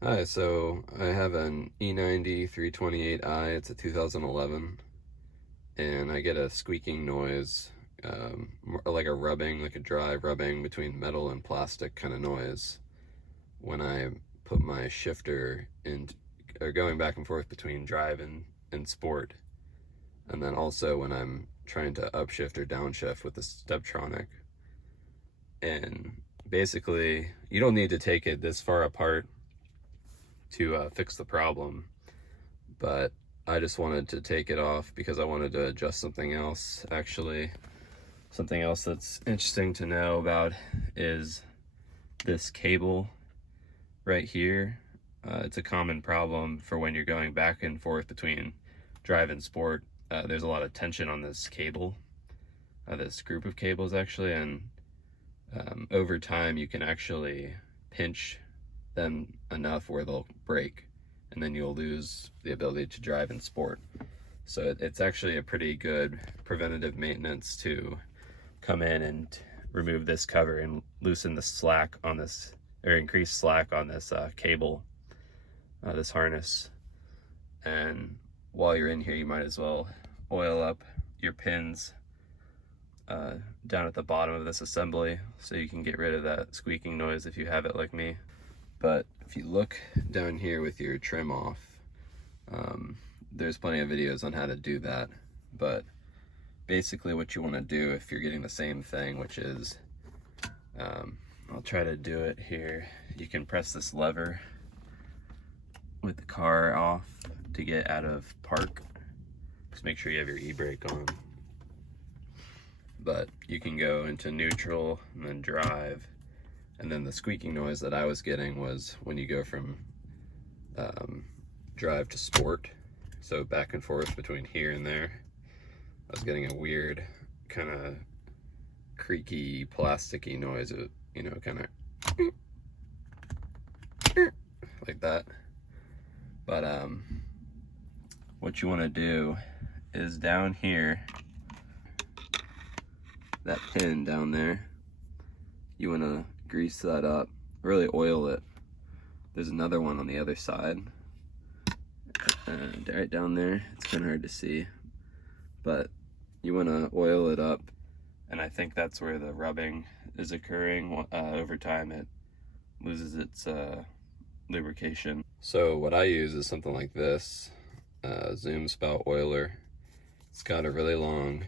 Hi, so I have an E90 328i. It's a 2011, and I get a squeaking noise, like a rubbing, like a dry rubbing between metal and plastic kind of noise when I put my shifter in, or going back and forth between drive and sport. And then also when I'm trying to upshift or downshift with the Steptronic. And basically, you don't need to take it this far apart to fix the problem, but I just wanted to take it off because I wanted to adjust something else. Actually, something else that's interesting to know about is this cable right here. It's a common problem for when you're going back and forth between drive and sport. There's a lot of tension on this cable, this group of cables actually, and over time you can actually pinch them enough where they'll break, and then you'll lose the ability to drive in sport. So it's actually a pretty good preventative maintenance to come in and remove this cover and loosen the slack on this, or increase slack on this cable, this harness. And while you're in here, you might as well oil up your pins down at the bottom of this assembly so you can get rid of that squeaking noise if you have it like me. But if you look down here with your trim off, there's plenty of videos on how to do that. But basically what you want to do if you're getting the same thing, which is, I'll try to do it here. You can press this lever with the car off to get out of park. Just make sure you have your e-brake on. But you can go into neutral and then drive. And then the squeaking noise that I was getting was when you go from drive to sport. So back and forth between here and there. I was getting a weird kind of creaky, plasticky noise, you know, kind of like that. But what you want to do is down here, that pin down there, you want to grease that up, really oil it. There's another one on the other side, right down there. It's kind of hard to see, but you want to oil it up, and I think that's where the rubbing is occurring. Over time it loses its lubrication. So what I use is something like this, Zoom spout oiler. It's got a really long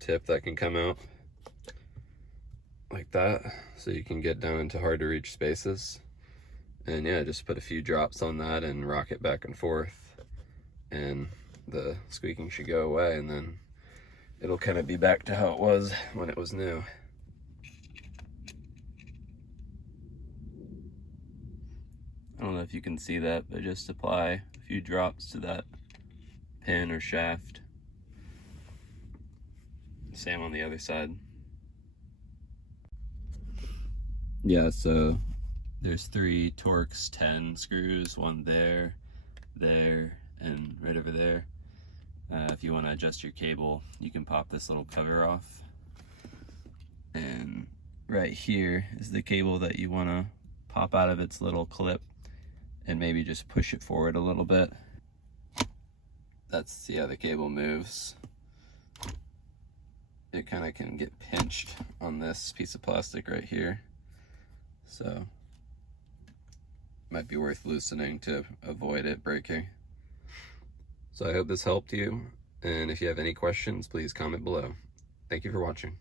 tip that can come out like that, so you can get down into hard to reach spaces. And yeah, just put a few drops on that and rock it back and forth, and the squeaking should go away, and then it'll kind of be back to how it was when it was new. I don't know if you can see that, but just apply a few drops to that pin or shaft. Same on the other side. Yeah, so there's 3 Torx 10 screws, one there, and right over there. If you want to adjust your cable, you can pop this little cover off. And right here is the cable that you want to pop out of its little clip and maybe just push it forward a little bit. See how the cable moves. It kind of can get pinched on this piece of plastic right here. So might be worth loosening to avoid it breaking. So I hope this helped you, and if you have any questions, please comment below. Thank you for watching.